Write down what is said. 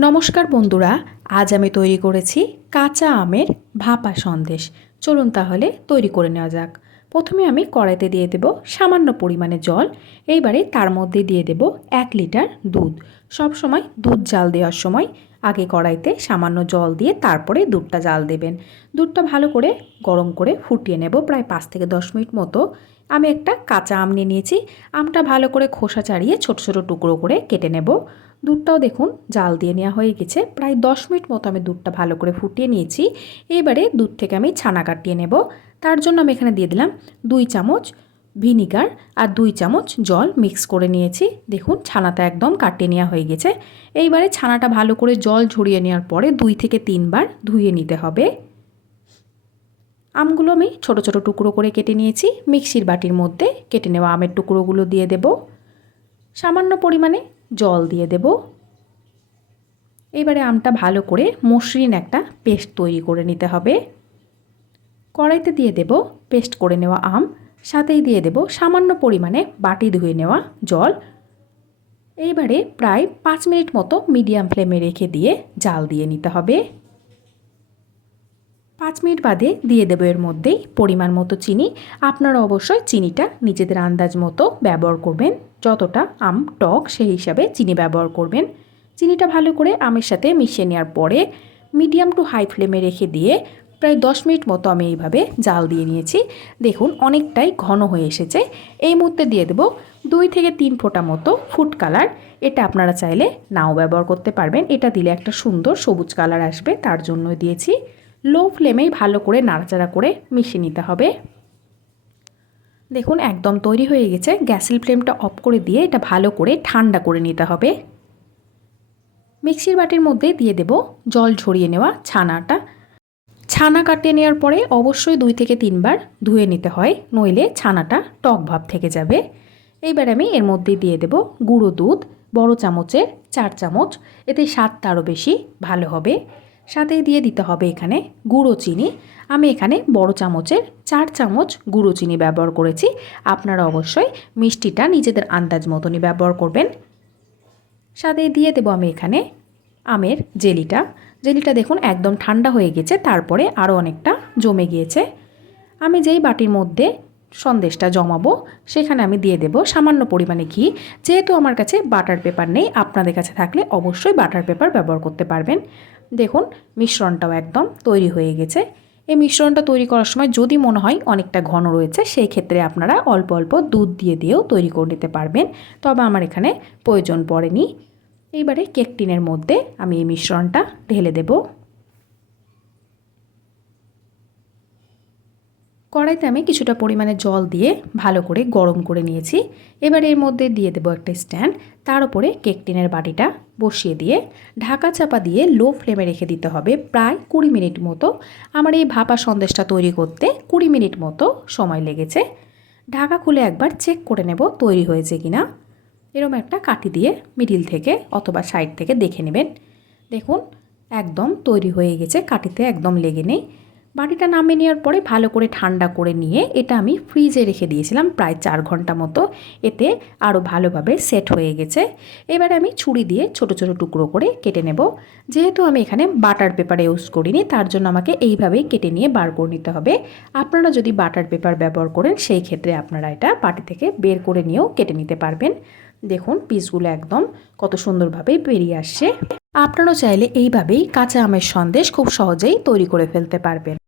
নমস্কার বন্ধুরা, আজ আমি তৈরি করেছি কাঁচা আমের ভাপা সন্দেশ। চলুন তাহলে তৈরি করে নেওয়া যাক। প্রথমে আমি কড়াইতে দিয়ে দেব সামান্য পরিমাণে জল। এইবারে তার মধ্যে দিয়ে দেব এক লিটার দুধ। সব সময় দুধ জাল দেওয়ার সময় আগে কড়াইতে সামান্য জল দিয়ে তারপরে দুধটা জাল দেবেন। দুধটা ভালো করে গরম করে ফুটিয়ে নেব প্রায় পাঁচ থেকে দশ মিনিট মতো। আমি একটা কাঁচা আম নিয়ে নিয়েছি। আমটা ভালো করে খোসা ছাড়িয়ে ছোট ছোট টুকরো করে কেটে নেব। দুধটাও দেখুন জাল দিয়ে নেওয়া হয়ে গেছে। প্রায় দশ মিনিট মতো আমি দুধটা ভালো করে ফুটিয়ে নিয়েছি। এবারে দুধ থেকে আমি ছানা কাটিয়ে নেব। তার জন্য আমি এখানে দিয়ে দিলাম দুই চামচ ভিনিগার আর দুই চামচ জল মিক্স করে নিয়েছি। দেখুন, ছানাটা একদম কাটিয়ে নেওয়া হয়ে গেছে। এইবারে ছানাটা ভালো করে জল ঝরিয়ে নেওয়ার পরে দুই থেকে তিনবার ধুয়ে নিতে হবে। আমগুলো আমি ছোট ছোট টুকরো করে কেটে নিয়েছি। মিক্সির বাটির মধ্যে কেটে নেওয়া আমের টুকরোগুলো দিয়ে দেব। সামান্য পরিমাণে জল দিয়ে দেব। এবারে আমটা ভালো করে মসৃণ একটা পেস্ট তৈরি করে নিতে হবে। কড়াইতে দিয়ে দেব পেস্ট করে নেওয়া আম। সাথেই দিয়ে দেব সামান্য পরিমাণে বাটি ধুয়ে নেওয়া জল। এইবারে প্রায় পাঁচ মিনিট মতো মিডিয়াম ফ্লেমে রেখে দিয়ে জাল দিয়ে নিতে হবে। পাঁচ মিনিট বাদে দিয়ে দেবো এর মধ্যেই পরিমাণ মতো চিনি। আপনারা অবশ্যই চিনিটা নিজেদের আন্দাজ মতো ব্যবহার করবেন। যতটা আম, টক, সেই হিসাবে চিনি ব্যবহার করবেন। চিনিটা ভালো করে আমের সাথে মিশিয়ে নেওয়ার পরে মিডিয়াম টু হাই ফ্লেমে রেখে দিয়ে প্রায় দশ মিনিট মতো আমি এইভাবে জাল দিয়ে নিয়েছি। দেখুন, অনেকটাই ঘন হয়ে এসেছে। এই মুহূর্তে দিয়ে দেবো দুই থেকে তিন ফোঁটা মতো ফুড কালার। এটা আপনারা চাইলে নাও ব্যবহার করতে পারবেন। এটা দিলে একটা সুন্দর সবুজ কালার আসবে, তার জন্য দিয়েছি। লো ফ্লেমেই ভালো করে নাড়াচাড়া করে মিশিয়ে নিতে হবে। দেখুন, একদম তৈরি হয়ে গেছে। গ্যাসের ফ্লেমটা অফ করে দিয়ে এটা ভালো করে ঠান্ডা করে নিতে হবে। মিক্সির বাটির মধ্যে দিয়ে দেব জল ঝরিয়ে নেওয়া ছানাটা। ছানা কাটিয়ে নেওয়ার পরে অবশ্যই দুই থেকে তিনবার ধুয়ে নিতে হয়, নইলে ছানাটা টক ভাব থেকে যাবে। এইবার আমি এর মধ্যে দিয়ে দেব গুঁড়ো দুধ, বড় চামচের চার চামচ, এতে স্বাদটা আরও বেশি ভালো হবে। সাথে দিয়ে দিতে হবে এখানে গুঁড়ো চিনি। আমি এখানে বড় চামচের চার চামচ গুঁড়ো চিনি ব্যবহার করেছি। আপনারা অবশ্যই মিষ্টিটা নিজেদের আন্দাজ মতনই ব্যবহার করবেন। সাথে দিয়ে দেবো আমি এখানে আমের জেলিটা। জেলিটা দেখুন একদম ঠান্ডা হয়ে গেছে, তারপরে আরও অনেকটা জমে গিয়েছে। আমি যেই বাটির মধ্যে সন্দেশটা জমাবো, সেখানে আমি দিয়ে দেব সামান্য পরিমাণে ঘি। যেহেতু আমার কাছে বাটার পেপার নেই, আপনাদের কাছে থাকলে অবশ্যই বাটার পেপার ব্যবহার করতে পারবেন। দেখুন, মিশ্রণটাও একদম তৈরি হয়ে গেছে। এই মিশ্রণটা তৈরি করার সময় যদি মনে হয় অনেকটা ঘন রয়েছে, সেই ক্ষেত্রে আপনারা অল্প অল্প দুধ দিয়ে দিয়েও তৈরি করে নিতে পারবেন। তবে আমার এখানে প্রয়োজন পড়েনি। এইবারে কেক টিনের মধ্যে আমি এই মিশ্রণটা ঢেলে দেব। কড়াইতে আমি কিছুটা পরিমাণে জল দিয়ে ভালো করে গরম করে নিয়েছি। এবার এর মধ্যে দিয়ে দেবো একটা স্ট্যান্ড। তার উপরে কেক টিনের বাটিটা বসিয়ে দিয়ে ঢাকা চাপা দিয়ে লো ফ্লেমে রেখে দিতে হবে প্রায় কুড়ি মিনিট মতো। আমার এই ভাপা সন্দেশটা তৈরি করতে কুড়ি মিনিট মতো সময় লেগেছে। ঢাকা খুলে একবার চেক করে নেব তৈরি হয়েছে কিনা। এরম একটা কাঠি দিয়ে মিডিল থেকে অথবা সাইড থেকে দেখে নেবেন। দেখুন, একদম তৈরি হয়ে গেছে, কাঠিতে একদম লেগে নেই। বাটিটা নামিয়ে নেওয়ার পরে ভালো করে ঠান্ডা করে নিয়ে এটা আমি ফ্রিজে রেখে দিয়েছিলাম প্রায় চার ঘণ্টা মতো। এতে আরও ভালোভাবে সেট হয়ে গেছে। এবার আমি ছুরি দিয়ে ছোট ছোট টুকরো করে কেটে নেব। যেহেতু আমি এখানে বাটার পেপার ইউজ করিনি, তার জন্য আমাকে এইভাবেই কেটে নিয়ে বার করে নিতে হবে। আপনারা যদি বাটার পেপার ব্যবহার করেন, সেই ক্ষেত্রে আপনারা এটা বাটি থেকে বের করে নিয়েও কেটে নিতে পারবেন। দেখুন পিসগুলো একদম কত সুন্দরভাবেই বেরিয়ে আসছে। আপনারাও চাইলে এইভাবেই কাঁচা আমের সন্দেশ খুব সহজেই তৈরি করে ফেলতে পারবেন।